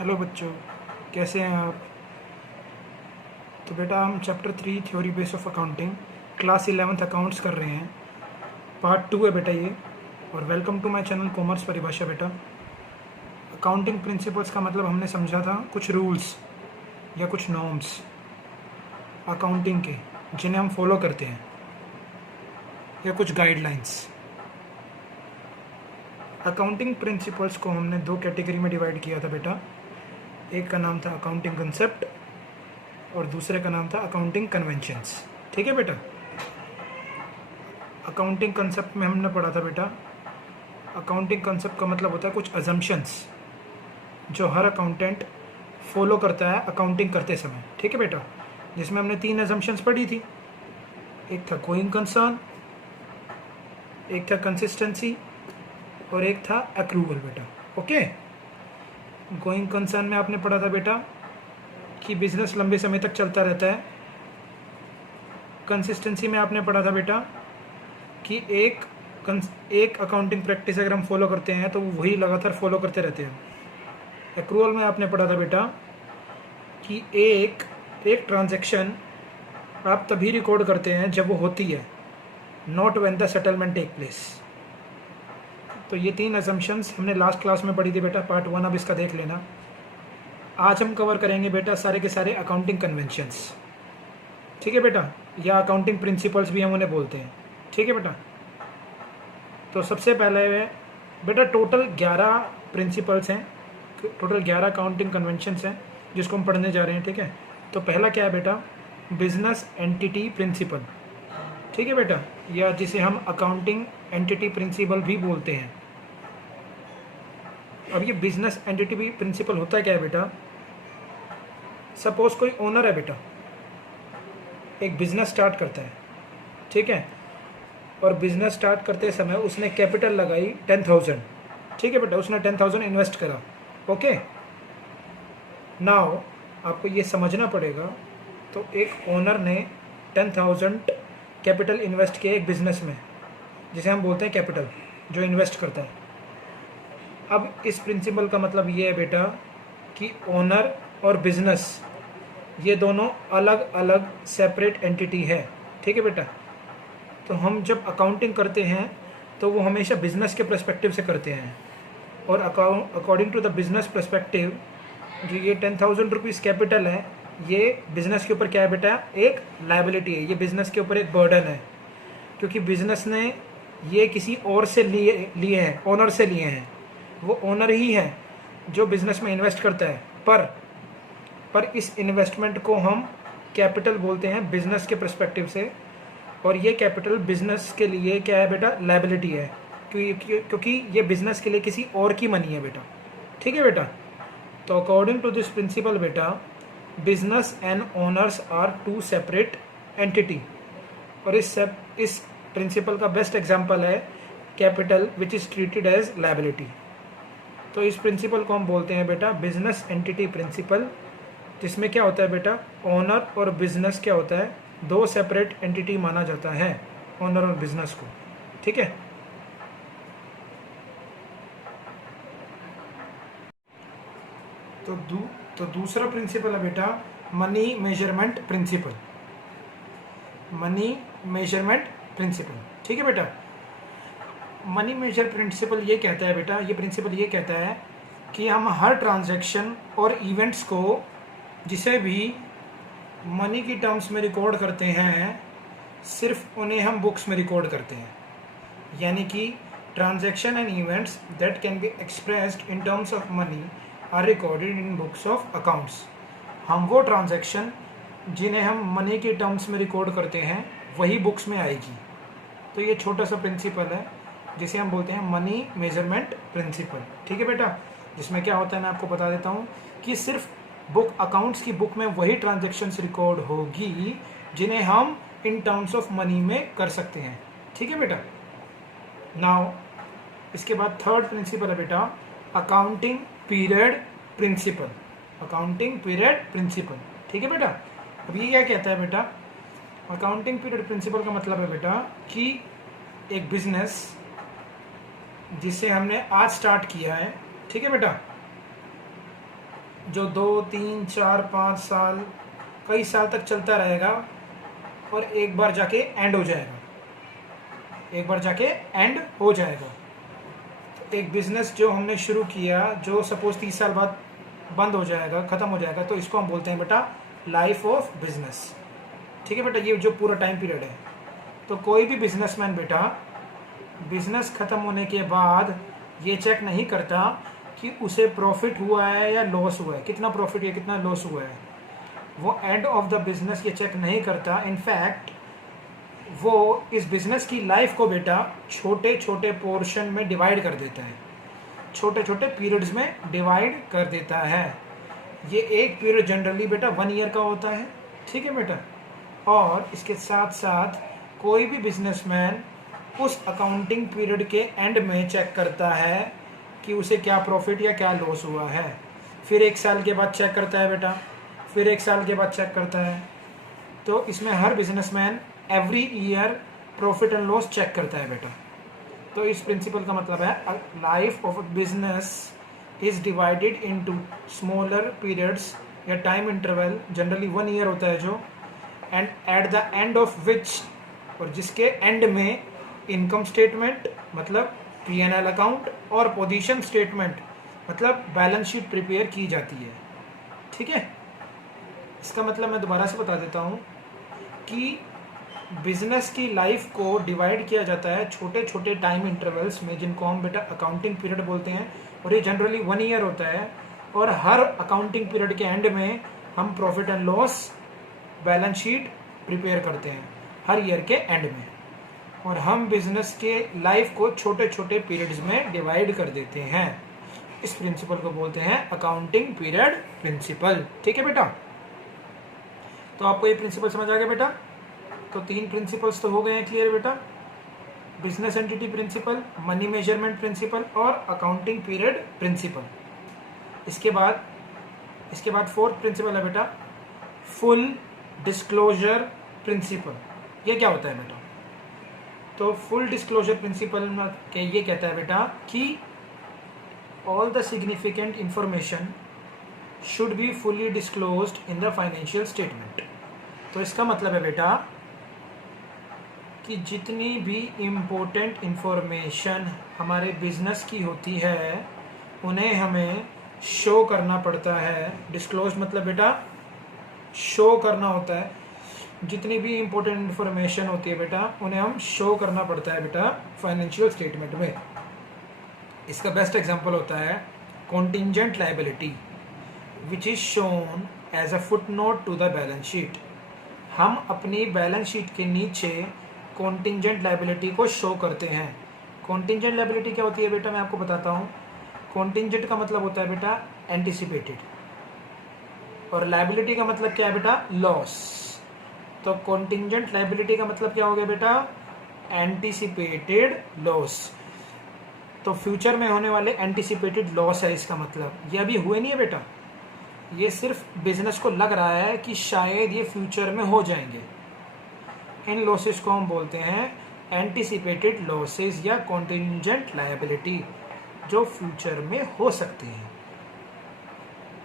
Hello बच्चों, कैसे हैं आप। तो बेटा हम chapter 3 theory base of accounting class 11th accounts कर रहे हैं। पार्ट 2 है बेटा ये। और welcome to my channel commerce Paribhasha. बेटा अकाउंटिंग प्रिंसिपल्स का मतलब हमने समझा था कुछ रूल्स या कुछ नॉर्म्स अकाउंटिंग के जिन्हें हम फॉलो करते हैं, या कुछ गाइडलाइंस। अकाउंटिंग प्रिंसिपल्स को हमने दो कैटेगरी में डिवाइड किया था बेटा। एक का नाम था अकाउंटिंग कंसेप्ट और दूसरे का नाम था अकाउंटिंग कन्वेंशंस। ठीक है बेटा। अकाउंटिंग कंसेप्ट में हमने पढ़ा था बेटा, अकाउंटिंग कंसेप्ट का मतलब होता है कुछ अजम्पशंस जो हर अकाउंटेंट फॉलो करता है अकाउंटिंग करते समय। ठीक है बेटा, जिसमें हमने 3 अजम्पशंस पढ़ी थी। एक था गोइंग कंसर्न, एक था कंसिस्टेंसी और एक था अक्रूवल बेटा। ओके, गोइंग कंसर्न में आपने पढ़ा था बेटा कि बिजनेस लंबे समय तक चलता रहता है। कंसिस्टेंसी में आपने पढ़ा था बेटा कि एक अकाउंटिंग प्रैक्टिस अगर हम फॉलो करते हैं तो वही लगातार फॉलो करते रहते हैं। एक्रूअल में आपने पढ़ा था बेटा कि एक ट्रांजैक्शन आप तभी रिकॉर्ड करते हैं जब वो होती है, not when the settlement take place. तो ये 3 असम्पशंस हमने लास्ट क्लास में पढ़ी थी बेटा, पार्ट 1 अब इसका देख लेना। आज हम कवर करेंगे बेटा सारे के सारे अकाउंटिंग कन्वेंशंस। ठीक है बेटा, या अकाउंटिंग प्रिंसिपल्स भी हम उन्हें बोलते हैं। ठीक है बेटा, तो सबसे पहले बेटा टोटल 11 प्रिंसिपल्स हैं, टोटल 11 अकाउंटिंग कन्वेंशंस हैं जिसको हम पढ़ने जा रहे हैं। ठीक है, तो पहला क्या है बेटा, बिजनेस एंटिटी प्रिंसिपल। ठीक है बेटा, या जिसे हम अकाउंटिंग एंटिटी प्रिंसिपल भी बोलते हैं। अब ये बिजनेस एंटिटी प्रिंसिपल होता क्या है बेटा, सपोज कोई ओनर है बेटा, एक बिजनेस स्टार्ट करता है। ठीक है, और बिजनेस स्टार्ट करते समय उसने कैपिटल लगाई 10,000। ठीक है बेटा, उसने 10,000 इन्वेस्ट करा। ओके, नाउ आपको ये समझना पड़ेगा, तो एक ओनर ने 10,000 कैपिटल इन्वेस्ट किया एक बिजनेस में, जिसे हम बोलते हैं कैपिटल, जो इन्वेस्ट करता है। अब इस प्रिंसिपल का मतलब ये है बेटा कि ओनर और बिजनेस ये दोनों अलग अलग सेपरेट एंटिटी है। ठीक है बेटा, तो हम जब अकाउंटिंग करते हैं तो वो हमेशा बिजनेस के पर्सपेक्टिव से करते हैं, और according to the business perspective जो ये 10,000 रुपीज़ कैपिटल है, ये बिजनेस के ऊपर क्या है बेटा, एक लायबिलिटी है, ये बिजनेस के ऊपर एक बर्डन है, क्योंकि बिजनेस ने ये किसी और से लिए हैं, ओनर से लिए हैं। वो ओनर ही है जो बिजनेस में इन्वेस्ट करता है, पर इस इन्वेस्टमेंट को हम कैपिटल बोलते हैं बिजनेस के पर्सपेक्टिव से, और ये कैपिटल बिजनेस के लिए क्या है बेटा, लायबिलिटी है, क्योंकि ये बिजनेस के लिए किसी और की मनी है बेटा। ठीक है बेटा, तो अकॉर्डिंग टू दिस प्रिंसिपल बेटा, business and owners are 2 separate entity. और इस प्रिंसिपल का बेस्ट एग्जांपल है capital which is treated as liability. तो इस प्रिंसिपल को हम बोलते हैं बेटा बिजनेस एंटिटी प्रिंसिपल, जिसमें क्या होता है बेटा, ओनर और बिजनेस क्या होता है, 2 सेपरेट एंटिटी माना जाता है ओनर और बिजनेस को। ठीक है, तो दूसरा प्रिंसिपल है बेटा money measurement principle. Money measurement principle. ठीक है बेटा, मनी मेजर प्रिंसिपल ये कहता है बेटा, ये प्रिंसिपल ये कहता है कि हम हर ट्रांजैक्शन और इवेंट्स को जिसे भी मनी की टर्म्स में रिकॉर्ड करते हैं, सिर्फ उन्हें हम बुक्स में रिकॉर्ड करते हैं। यानी कि transaction and events that can be expressed in terms of money are recorded in books of accounts. हम वो ट्रांजैक्शन जिन्हें हम मनी के टर्म्स में रिकॉर्ड करते हैं वही बुक्स में आएगी। तो ये छोटा सा प्रिंसिपल है जिसे हम बोलते हैं मनी मेजरमेंट प्रिंसिपल। ठीक है बेटा, जिसमें क्या होता है मैं आपको बता देता हूँ कि सिर्फ अकाउंट्स की बुक में वही ट्रांजैक्शंस रिकॉर्ड होगी जिन्हें हम इन टर्म्स ऑफ मनी में कर सकते हैं। ठीक है बेटा, नाउ इसके बाद थर्ड प्रिंसिपल है बेटा accounting period principle. Accounting period principle. ठीक है बेटा, अब ये क्या कहता है बेटा, अकाउंटिंग पीरियड प्रिंसिपल का मतलब है बेटा कि एक बिजनेस जिसे हमने आज स्टार्ट किया है, ठीक है बेटा, जो 2 3 4 5 साल कई साल तक चलता रहेगा और एक बार जाके एंड हो जाएगा, एक बार जाके एंड हो जाएगा। तो एक बिजनेस जो हमने शुरू किया जो सपोज 30 साल बाद बंद हो जाएगा, ख़त्म हो जाएगा, तो इसको हम बोलते हैं बेटा लाइफ ऑफ बिजनेस। ठीक है बेटा, ये जो पूरा टाइम पीरियड है। तो कोई भी बिजनेसमैन बेटा बिजनेस ख़त्म होने के बाद ये चेक नहीं करता कि उसे प्रॉफिट हुआ है या लॉस हुआ है, कितना प्रॉफिट या कितना लॉस हुआ है, वो एंड ऑफ द बिजनेस ये चेक नहीं करता। इनफैक्ट वो इस बिजनेस की लाइफ को बेटा छोटे छोटे पोर्शन में डिवाइड कर देता है, छोटे छोटे पीरियड्स में डिवाइड कर देता है। ये एक पीरियड जनरली बेटा 1 ईयर का होता है। ठीक है बेटा, और इसके साथ साथ कोई भी बिजनेसमैन उस अकाउंटिंग पीरियड के एंड में चेक करता है कि उसे क्या प्रॉफिट या क्या लॉस हुआ है। फिर 1 साल के बाद चेक करता है बेटा, फिर 1 साल के बाद चेक करता है। तो इसमें हर businessman every year profit and loss check करता है बेटा। तो इस प्रिंसिपल का मतलब है life of a business is divided into smaller periods या टाइम इंटरवल, जनरली 1 ईयर होता है जो, and at the end of which, और जिसके एंड में इनकम स्टेटमेंट मतलब P&L अकाउंट और पोजीशन स्टेटमेंट मतलब बैलेंस शीट प्रिपेयर की जाती है। ठीक है, इसका मतलब मैं दोबारा से बता देता हूँ कि बिजनेस की लाइफ को डिवाइड किया जाता है छोटे छोटे टाइम इंटरवल्स में, जिनको हम बेटा अकाउंटिंग पीरियड बोलते हैं, और ये जनरली 1 ईयर होता है। और हर अकाउंटिंग पीरियड के एंड में हम profit and loss balance sheet prepare करते हैं हर ईयर के एंड में, और हम बिजनेस के लाइफ को छोटे छोटे पीरियड्स में डिवाइड कर देते हैं। इस प्रिंसिपल को बोलते हैं अकाउंटिंग पीरियड प्रिंसिपल। ठीक है बेटा, तो आपको ये प्रिंसिपल समझ आ गया बेटा। तो 3 प्रिंसिपल्स तो हो गए हैं क्लियर बेटा, business entity principle, money measurement principle और अकाउंटिंग पीरियड प्रिंसिपल। इसके बाद 4th प्रिंसिपल है बेटा फुल डिस्क्लोजर प्रिंसिपल। ये क्या होता है बेटा? तो फुल डिस्क्लोजर प्रिंसिपल ये कहता है बेटा कि all the significant information should be fully disclosed in the financial statement. तो इसका मतलब है बेटा कि जितनी भी इम्पोर्टेंट इंफॉर्मेशन हमारे बिजनेस की होती है उन्हें हमें शो करना पड़ता है। डिस्क्लोज मतलब बेटा शो करना होता है। जितनी भी इम्पोर्टेंट इंफॉर्मेशन होती है बेटा उन्हें हम शो करना पड़ता है बेटा फाइनेंशियल स्टेटमेंट में। इसका बेस्ट एग्जांपल होता है contingent liability which is shown as a footnote to the balance sheet. हम अपनी बैलेंस शीट के नीचे कॉन्टिंजेंट लायबिलिटी को शो करते हैं। कॉन्टिंजेंट लायबिलिटी क्या होती है बेटा, मैं आपको बताता हूँ। कॉन्टिंजेंट का मतलब होता है बेटा एंटिसिपेटेड, और लायबिलिटी का मतलब क्या है बेटा लॉस। तो कॉन्टिंजेंट लायबिलिटी का मतलब क्या हो गया बेटा एंटिसिपेटेड लॉस। तो फ्यूचर में होने वाले एंटिसिपेटेड लॉस है इसका मतलब। ये अभी हुए नहीं है बेटा, ये सिर्फ बिजनेस को लग रहा है कि शायद ये फ्यूचर में हो जाएंगे। इन लॉसेस को हम बोलते हैं एंटिसिपेटेड लॉसेस या कॉन्टिंजेंट लायबिलिटी, जो फ्यूचर में हो सकते हैं।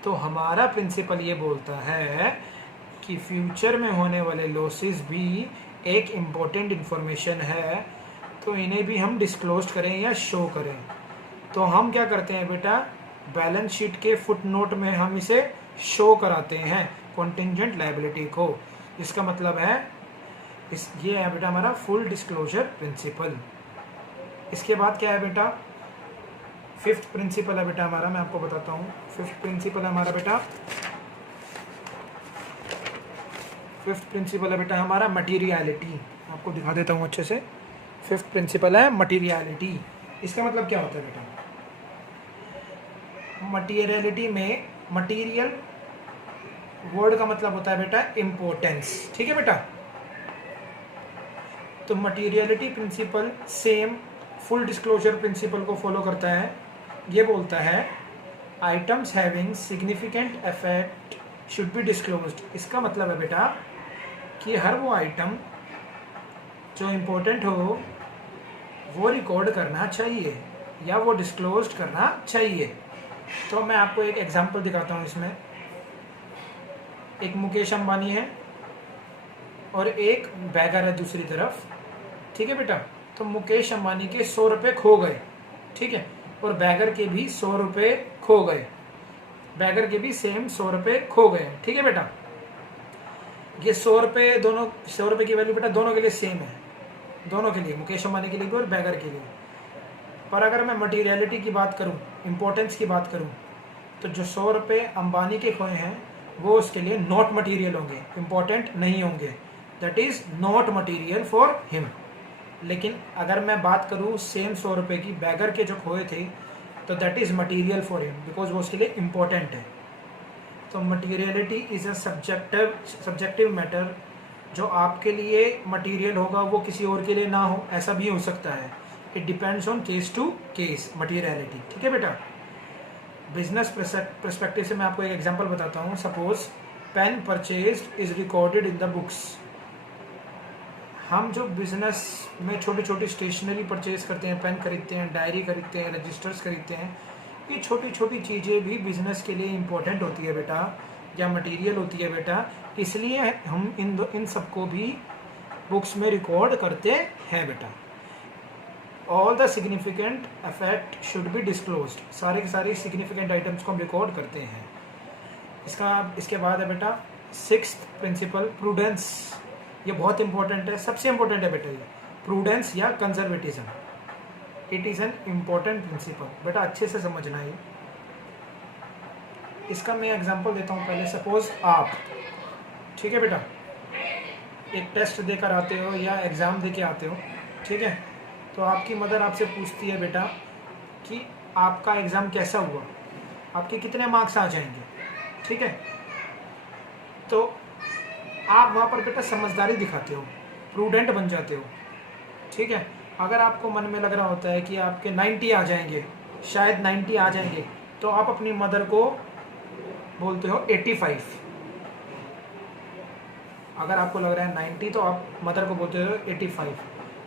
तो हमारा प्रिंसिपल ये बोलता है कि फ्यूचर में होने वाले लॉसेस भी एक इम्पोर्टेंट इन्फॉर्मेशन है, तो इन्हें भी हम डिस्क्लोज करें या शो करें। तो हम क्या करते हैं बेटा बैलेंस शीट के फुटनोट में हम इसे शो कराते हैं कॉन्टिंजेंट लायबिलिटी को। इसका मतलब है ये है बेटा हमारा फुल डिस्क्लोजर प्रिंसिपल। इसके बाद क्या है बेटा 5th प्रिंसिपल है बेटा हमारा, मैं आपको बताता हूँ। 5th प्रिंसिपल है हमारा बेटा, 5th प्रिंसिपल है बेटा हमारा मटीरियलिटी। आपको दिखा देता हूँ अच्छे से। 5th प्रिंसिपल है मटीरियलिटी। इसका मतलब क्या होता है बेटा, मटीरियलिटी में मटीरियल वर्ड का मतलब होता है बेटा इम्पोर्टेंस। ठीक है बेटा, तो materiality principle same full disclosure principle को फॉलो करता है। ये बोलता है items having significant effect should be disclosed. इसका मतलब है बेटा कि हर वो आइटम जो इम्पोर्टेंट हो वो रिकॉर्ड करना चाहिए या वो डिस्क्लोज करना चाहिए। तो मैं आपको एक एग्जांपल दिखाता हूँ इसमें। एक मुकेश अंबानी है और एक बैगर है दूसरी तरफ, ठीक है बेटा। तो मुकेश अंबानी के 100 रुपये खो गए, ठीक है, और बैगर के भी 100 रुपये खो गए, बैगर के भी सेम 100 रुपये खो गए, ठीक है बेटा। ये 100 रुपये, दोनों 100 रुपये की वैल्यू बेटा दोनों के लिए सेम है, दोनों के लिए, मुकेश अंबानी के लिए भी और बैगर के लिए। पर अगर मैं मटीरियलिटी की बात करूं, इंपॉर्टेंस की बात करूं, तो जो 100 रुपये अंबानी के खोए हैं वो उसके लिए नॉट मटीरियल होंगे, इंपॉर्टेंट नहीं होंगे, that is not material for him. लेकिन अगर मैं बात करूं सेम 100 रुपये की बैगर के जो खोए थे, तो that is material for him, because वो उसके लिए इंपॉर्टेंट है। तो materiality is a subjective matter. जो आपके लिए मटीरियल होगा वो किसी और के लिए ना हो, ऐसा भी हो सकता है। It depends on case to case materiality, ठीक है बेटा। बिजनेस परस्पेक्टिव से मैं आपको एक एग्जांपल बताता हूँ। Suppose pen purchased is recorded in the books. हम जो बिजनेस में छोटी छोटी स्टेशनरी परचेज करते हैं, पेन खरीदते हैं, डायरी खरीदते हैं, रजिस्टर्स खरीदते हैं, ये छोटी छोटी चीज़ें भी बिजनेस के लिए इम्पोर्टेंट होती है बेटा, या मटेरियल होती है बेटा। इसलिए हम इन सबको भी बुक्स में रिकॉर्ड करते हैं बेटा। All the significant affect should be disclosed. सारे के सारे सिग्निफिकेंट आइटम्स को हम रिकॉर्ड करते हैं। इसके बाद है बेटा 6th प्रिंसिपल, प्रूडेंस। ये बहुत इंपॉर्टेंट है, सबसे इंपॉर्टेंट है बेटा ये, प्रूडेंस या conservatism. It is an important principal बेटा, अच्छे से समझना है। इसका मैं एग्जांपल देता हूँ पहले। सपोज आप, ठीक है बेटा, एक टेस्ट देकर आते हो या एग्ज़ाम दे के आते हो, ठीक है, तो आपकी मदर आपसे पूछती है बेटा कि आपका एग्ज़ाम कैसा हुआ, आपके कितने मार्क्स आ जाएंगे, ठीक है। तो आप वहाँ पर बेटा समझदारी दिखाते हो, प्रूडेंट बन जाते हो, ठीक है। अगर आपको मन में लग रहा होता है कि आपके 90 आ जाएंगे, शायद 90 आ जाएंगे, तो आप अपनी मदर को बोलते हो 85। अगर आपको लग रहा है 90 तो आप मदर को बोलते हो 85।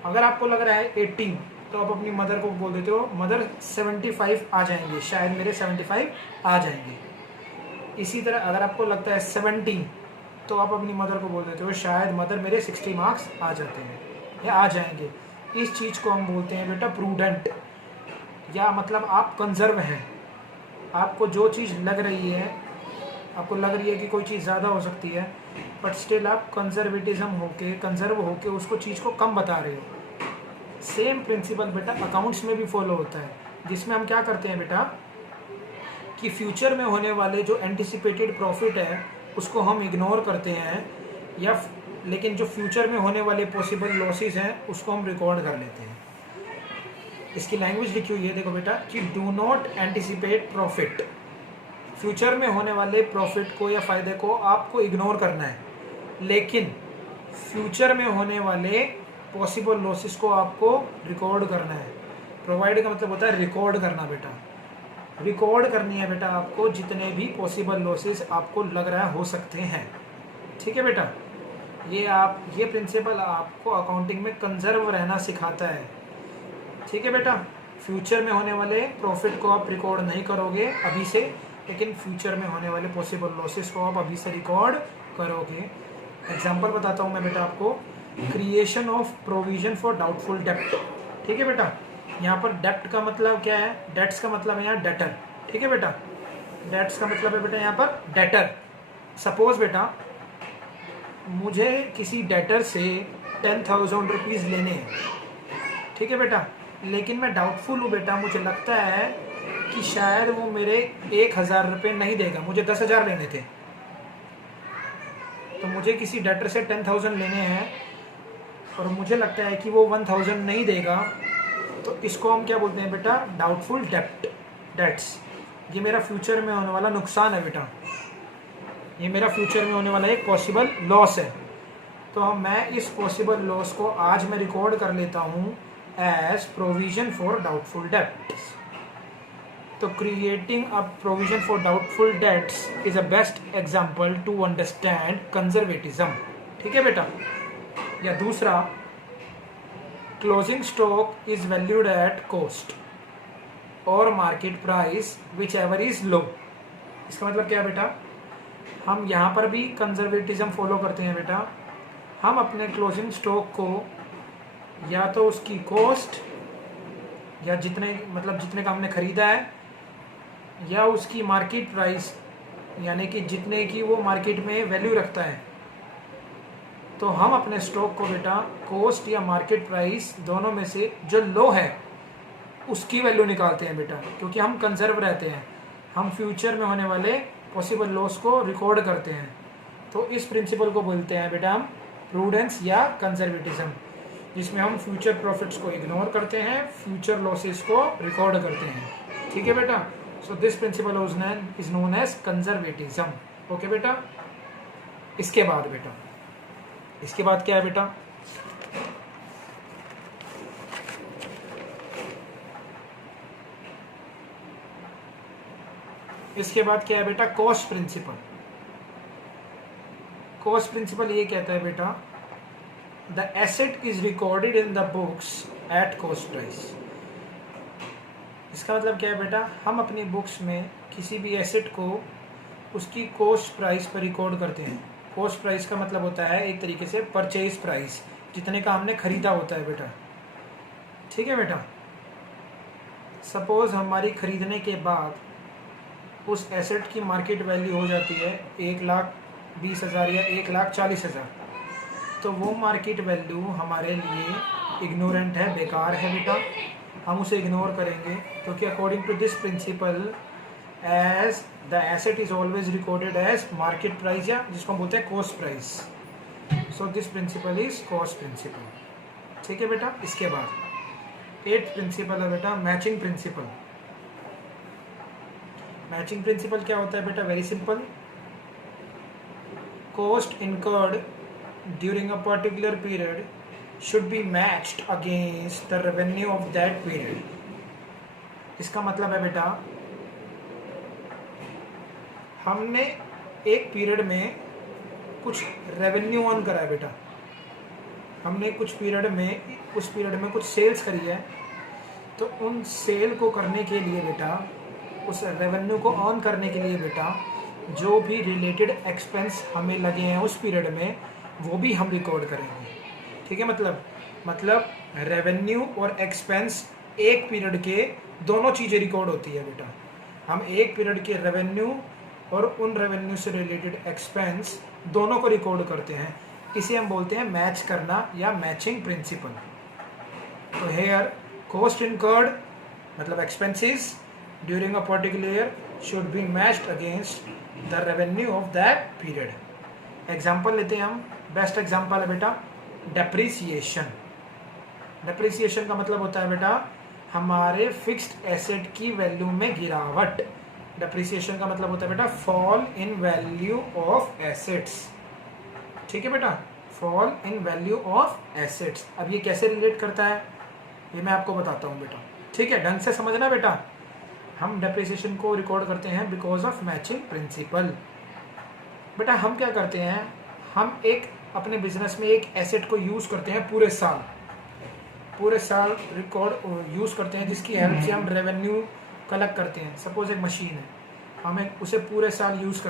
अगर आपको लग रहा है 80 तो आप अपनी मदर को बोल देते हो मदर 75 आ जाएंगे, शायद मेरे 75 आ जाएंगे। इसी तरह अगर आपको लगता है 70 तो आप अपनी मदर को बोल देते हो शायद मदर मेरे 60 मार्क्स आ जाते हैं या आ जाएंगे। इस चीज़ को हम बोलते हैं बेटा प्रूडेंट, या मतलब आप कंजर्व हैं। आपको जो चीज़ लग रही है, आपको लग रही है कि कोई चीज़ ज़्यादा हो सकती है, बट स्टिल आप कंजर्व होके उसको चीज़ को कम बता रहे हो। सेम प्रिंसिपल बेटा अकाउंट्स में भी फॉलो होता है, जिसमें हम क्या करते हैं बेटा कि फ्यूचर में होने वाले जो एंटिसिपेटेड प्रॉफिट है उसको हम इग्नोर करते हैं, या लेकिन जो फ्यूचर में होने वाले पॉसिबल लॉसेस हैं उसको हम रिकॉर्ड कर लेते हैं। इसकी लैंग्वेज लिखी हुई है, देखो बेटा, कि do not anticipate profit. Future में होने वाले प्रॉफिट को या फ़ायदे को आपको इग्नोर करना है, लेकिन फ्यूचर में होने वाले पॉसिबल लॉसेस को आपको रिकॉर्ड करना है। प्रोवाइड का मतलब होता है रिकॉर्ड करना बेटा, रिकॉर्ड करनी है बेटा आपको जितने भी पॉसिबल लॉसेस आपको लग रहा है हो सकते हैं, ठीक है बेटा। ये प्रिंसिपल आपको अकाउंटिंग में कंजर्व रहना सिखाता है, ठीक है बेटा। फ्यूचर में होने वाले प्रॉफिट को आप रिकॉर्ड नहीं करोगे अभी से, लेकिन फ्यूचर में होने वाले पॉसिबल लॉसेस को आप अभी से रिकॉर्ड करोगे। एग्जांपल बताता हूँ मैं बेटा आपको। Creation of provision for doubtful डेप्ट, ठीक है बेटा। यहाँ पर डेप्ट का मतलब क्या है, डेट्स का मतलब है यहाँ डेटर, ठीक है बेटा। डेट्स का मतलब है बेटा यहाँ पर डेटर। सपोज बेटा मुझे किसी डेटर से 10,000 रुपीज़ लेने हैं, ठीक है बेटा, लेकिन मैं डाउटफुल हूँ बेटा, मुझे लगता है कि शायद वो मेरे 1,000 रुपये नहीं देगा, मुझे 10,000 लेने थे। तो मुझे किसी डेटर से 10,000 लेने हैं और मुझे लगता है कि वो 1,000 नहीं देगा, तो इसको हम क्या बोलते हैं बेटा, डाउटफुल डेट्स। ये मेरा फ्यूचर में होने वाला नुकसान है बेटा, ये मेरा फ्यूचर में होने वाला एक पॉसिबल लॉस है। तो मैं इस पॉसिबल लॉस को आज मैं रिकॉर्ड कर लेता हूँ as provision for doubtful debts. तो creating a provision for doubtful debts is a best example to understand conservatism, ठीक है बेटा। या दूसरा, closing stock is valued at cost और market price whichever is low. इसका मतलब क्या है बेटा, हम यहाँ पर भी कंजर्वेटिज्म फॉलो करते हैं बेटा। हम अपने क्लोजिंग स्टॉक को या तो उसकी कॉस्ट या जितने का हमने खरीदा है, या उसकी मार्केट प्राइस यानी कि जितने की वो मार्केट में वैल्यू रखता है, तो हम अपने स्टॉक को बेटा कॉस्ट या मार्केट प्राइस दोनों में से जो लो है उसकी वैल्यू निकालते हैं बेटा, क्योंकि हम कंजर्व रहते हैं। हम फ्यूचर में होने वाले पॉसिबल लॉस को रिकॉर्ड करते हैं। तो इस प्रिंसिपल को बोलते हैं बेटा हम प्रूडेंस या कंजर्वेटिज्म, जिसमें हम फ्यूचर प्रॉफिट्स को इग्नोर करते हैं, फ्यूचर लॉसेस को रिकॉर्ड करते हैं। ठीक है बेटा, so this principle is known as conservatism. Okay बेटा, इसके बाद क्या है बेटा, इसके बाद क्या है बेटा, कॉस्ट प्रिंसिपल। कॉस्ट प्रिंसिपल ये कहता है बेटा the asset is recorded in the books at cost price. इसका मतलब क्या है बेटा, हम अपनी बुक्स में किसी भी एसेट को उसकी कॉस्ट प्राइस पर रिकॉर्ड करते हैं। कॉस्ट प्राइस का मतलब होता है एक तरीके से परचेज प्राइस, जितने का हमने खरीदा होता है बेटा। ठीक है बेटा, सपोज हमारी खरीदने के बाद उस एसेट की मार्केट वैल्यू हो जाती है 1,20,000 या 1,40,000, तो वो मार्केट वैल्यू हमारे लिए इग्नोरेंट है, बेकार है बेटा। हम उसे इग्नोर करेंगे क्योंकि according to this principle as the asset is always recorded as market price, या जिसको हम बोलते हैं cost price. So this principle is cost principle. ठीक है बेटा, इसके बाद 8th प्रिंसिपल है बेटा मैचिंग प्रिंसिपल। मैचिंग प्रिंसिपल क्या होता है बेटा, very simple. Cost incurred during a particular period should be matched against the revenue of that period. इसका मतलब है बेटा, हमने एक पीरियड में कुछ रेवेन्यू अर्न करा है बेटा, हमने कुछ पीरियड में उस पीरियड में कुछ सेल्स करी है, तो उन सेल को करने के लिए बेटा, उस रेवेन्यू को अर्न करने के लिए बेटा, जो भी रिलेटेड एक्सपेंस हमें लगे हैं उस पीरियड में, वो भी हम रिकॉर्ड करेंगे। ठीक है, मतलब रेवेन्यू और एक्सपेंस एक पीरियड के दोनों चीज़ें रिकॉर्ड होती है बेटा। हम एक पीरियड के रेवेन्यू और उन रेवेन्यू से रिलेटेड एक्सपेंस दोनों को रिकॉर्ड करते हैं। इसे हम बोलते हैं मैच करना या मैचिंग प्रिंसिपल। तो हेयर कॉस्ट इनकर्ड मतलब expenses during a particular year should be matched against the revenue of that period. Example लेते हैं हम, बेस्ट एग्जाम्पल है बेटा डेप्रिसिएशन। डेप्रिसिएशन का मतलब होता है बेटा हमारे फिक्स्ड एसेट की वैल्यू में गिरावट। डेप्रिसिएशन का मतलब होता है बेटा fall in value of assets. ठीक है बेटा, fall in value of assets. अब ये कैसे रिलेट करता है ये मैं आपको बताता हूँ बेटा। ठीक है, ढंग से समझना बेटा। हम डेप्रिसिएशन को रिकॉर्ड करते हैं बिकॉज ऑफ मैचिंग प्रिंसिपल। बेटा हम क्या करते हैं, हम एक अपने बिजनेस में एक एसेट को यूज़ करते हैं पूरे साल रिकॉर्ड यूज़ करते हैं, जिसकी हेल्प से हम रेवेन्यू कलेक्ट करते हैं। सपोज एक मशीन है, हम उसे पूरे साल यूज़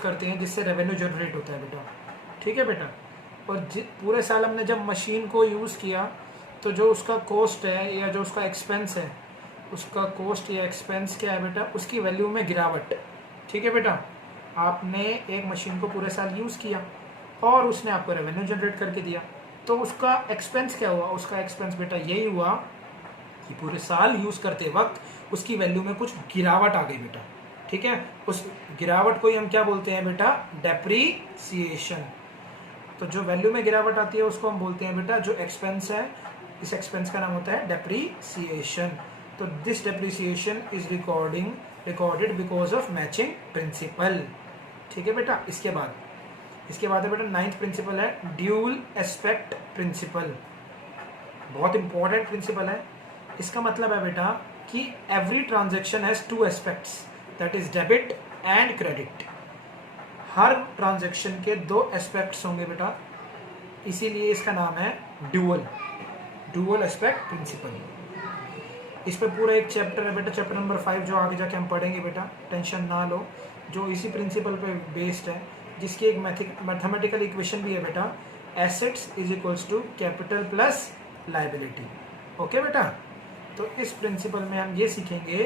करते हैं जिससे रेवेन्यू जनरेट होता है बेटा। ठीक है बेटा, और पूरे साल हमने जब मशीन को यूज़ किया तो जो उसका कॉस्ट है या जो उसका एक्सपेंस है, उसका कॉस्ट या एक्सपेंस क्या है बेटा, उसकी वैल्यू में गिरावट। ठीक है बेटा, आपने एक मशीन को पूरे साल यूज़ किया और उसने आपको रेवेन्यू जनरेट करके दिया, तो उसका एक्सपेंस क्या हुआ, उसका एक्सपेंस बेटा यही हुआ कि पूरे साल यूज़ करते वक्त उसकी वैल्यू में कुछ गिरावट आ गई बेटा। ठीक है, उस गिरावट को ही हम क्या बोलते हैं बेटा, डेप्रीसिएशन। तो जो वैल्यू में गिरावट आती है उसको हम बोलते हैं बेटा जो एक्सपेंस है, इस एक्सपेंस का नाम होता है डेप्रीसिएशन। तो this depreciation is recorded because of matching principal. ठीक है बेटा, इसके बाद है बेटा 9th प्रिंसिपल है ड्यूल एस्पेक्ट प्रिंसिपल। बहुत इंपॉर्टेंट प्रिंसिपल है। इसका मतलब है बेटा कि every transaction has 2 aspects, that is debit and credit. Her transaction के 2 एस्पेक्ट्स होंगे बेटा, इसीलिए इसका नाम है ड्यूअल एस्पेक्ट प्रिंसिपल। इस पे पूरा एक चैप्टर है बेटा, चैप्टर नंबर 5 जो आगे जाके हम पढ़ेंगे बेटा, टेंशन ना लो, जो इसी प्रिंसिपल पे बेस्ड है, जिसकी एक मैथमेटिकल इक्वेशन भी है बेटा, assets is equals to capital plus liability. Okay बेटा, तो इस प्रिंसिपल में हम ये सीखेंगे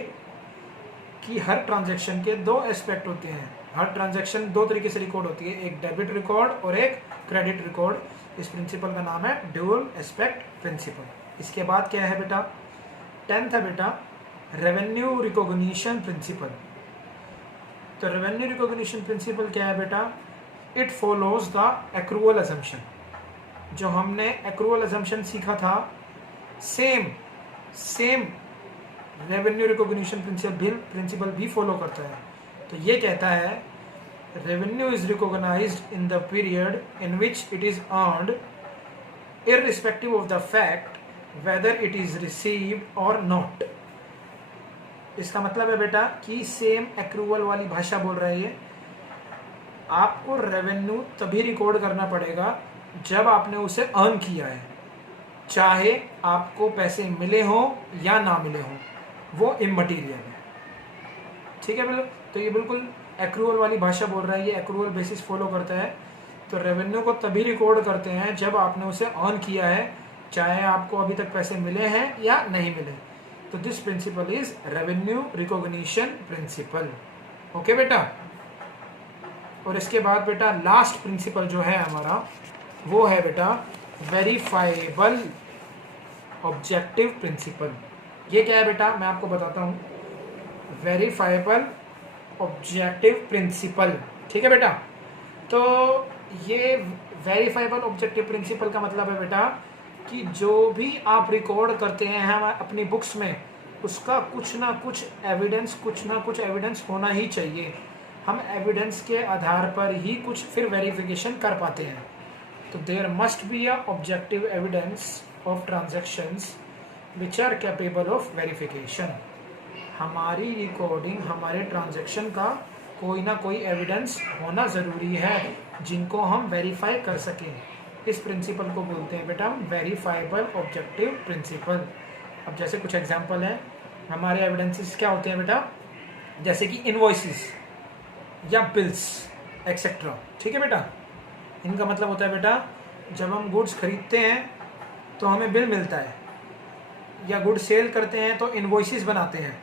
कि हर ट्रांजैक्शन के दो एस्पेक्ट होते हैं, हर ट्रांजैक्शन दो तरीके से रिकॉर्ड होती है, एक डेबिट रिकॉर्ड और एक क्रेडिट रिकॉर्ड। इस प्रिंसिपल का नाम है ड्यूअल एस्पेक्ट प्रिंसिपल। इसके बाद क्या है बेटा, 10th है बेटा रेवेन्यू रिकॉग्निशन प्रिंसिपल। तो रेवेन्यू रिकॉग्निशन प्रिंसिपल क्या है बेटा, it follows the accrual assumption. जो हमने एक्रूअल अजम्पशन सीखा था, सेम रेवेन्यू रिकॉग्निशन प्रिंसिपल भी फॉलो करता है। तो ये कहता है revenue is recognised in the period in which it is earned irrespective of the fact whether it is received और नॉट। इसका मतलब है बेटा कि सेम एक्रूवल वाली भाषा बोल रहा है ये, आपको रेवेन्यू तभी रिकॉर्ड करना पड़ेगा जब आपने उसे अर्न किया है, चाहे आपको पैसे मिले हो या ना मिले हो, वो इममटीरियल है। ठीक है बिल्कुल, तो ये बिल्कुल एक्रूवल वाली भाषा बोल रहा है, ये एक्रूवल बेसिस फॉलो करता है। तो रेवेन्यू को तभी रिकॉर्ड करते हैं जब आपने उसे अर्न किया है, चाहे आपको अभी तक पैसे मिले हैं या नहीं मिले। तो this principle is revenue recognition principal. Okay बेटा, और इसके बाद बेटा लास्ट प्रिंसिपल जो है हमारा, वो है बेटा वेरीफाइबल ऑब्जेक्टिव प्रिंसिपल। ये क्या है बेटा, मैं आपको बताता हूँ, वेरीफाइबल ऑब्जेक्टिव प्रिंसिपल। ठीक है बेटा, तो ये वेरीफाइबल ऑब्जेक्टिव प्रिंसिपल का मतलब है बेटा कि जो भी आप रिकॉर्ड करते हैं हम अपनी बुक्स में, उसका कुछ ना कुछ एविडेंस होना ही चाहिए। हम एविडेंस के आधार पर ही कुछ फिर वेरिफिकेशन कर पाते हैं। तो there must be a objective evidence of transactions which are capable of verification. हमारी रिकॉर्डिंग, हमारे ट्रांजैक्शन का कोई ना कोई एविडेंस होना ज़रूरी है जिनको हम वेरीफाई कर सकें। इस प्रिंसिपल को बोलते हैं बेटा वेरीफाइबल ऑब्जेक्टिव प्रिंसिपल। अब जैसे कुछ एग्जांपल हैं, हमारे एविडेंसेस क्या होते हैं बेटा, जैसे कि इनवॉइसेस या बिल्स एक्सेट्रा। ठीक है बेटा, इनका मतलब होता है बेटा जब हम गुड्स खरीदते हैं तो हमें बिल मिलता है, या गुड्स सेल करते हैं तो इनवॉइसेस बनाते हैं।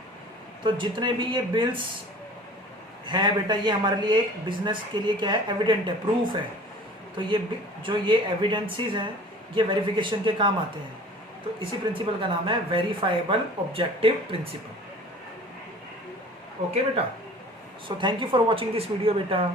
तो जितने भी ये बिल्स हैं बेटा, ये हमारे लिए एक बिजनेस के लिए क्या है, एविडेंट है, प्रूफ है। तो ये एविडेंसेस हैं, ये वेरिफिकेशन के काम आते हैं। तो इसी प्रिंसिपल का नाम है वेरीफाइबल ऑब्जेक्टिव प्रिंसिपल। ओके बेटा, so thank you for watching this video बेटा।